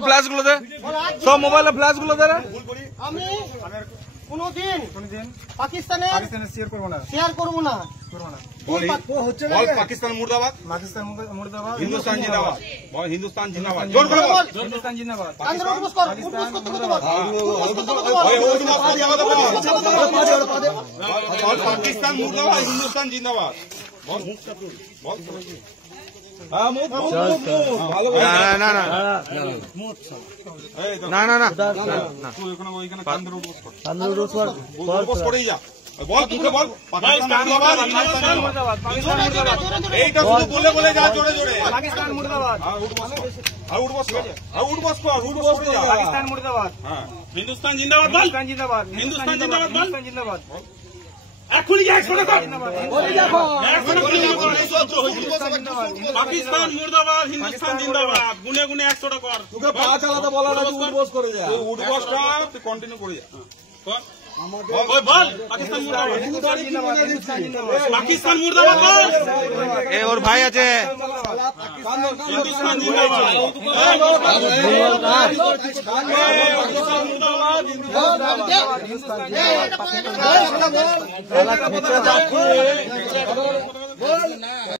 মোবাইলের ফ্ল্যাশ গুলো দে, সব মোবাইলের ফ্ল্যাশ গুলো দে। আমি কোনদিন পাকিস্তানের শেয়ার করবো না। পাকিস্তান মুর্দাবাদ, পাকিস্তান মুর্দাবাদ, হিন্দুস্তান জিন্দাবাদ, হিন্দুস্তান জিন্দাবাদ, জোর করে বল, হিন্দুস্তান জিন্দাবাদ। পাকিস্তান মুর্দাবাদ, হিন্দুস্তান জিন্দাবাদ, বল বল। এইটা শুধু বলে বলে যা, জোরে জোরে পাকিস্তান মুর্দাবাদ, পাকিস্তান মুর্দাবাদ, হিন্দুস্তান জিন্দাবাদ, হিন্দুস্তান জিন্দাবাদ, হিন্দুস্তান জিন্দাবাদ, হিন্দুস্তান জিন্দাবাদ। পাকিস্তান মুর্দাবাদ, হিন্দুস্তান জিন্দাবাদ, গুনে গুনে 100টা কর। তোকে পা চালাতে বলা না, উঠবস করে যা, উঠবসটা তুই কন্টিনিউ করে যা। বল পাকিস্তান মুর্দাবাদ, পাকিস্তান মুর্দাবাদ বল। এ ওর ভাই আছে। হিন্দুস্তান জিন্দাবাদ, হিন্দুস্তান মুর্দাবাদ।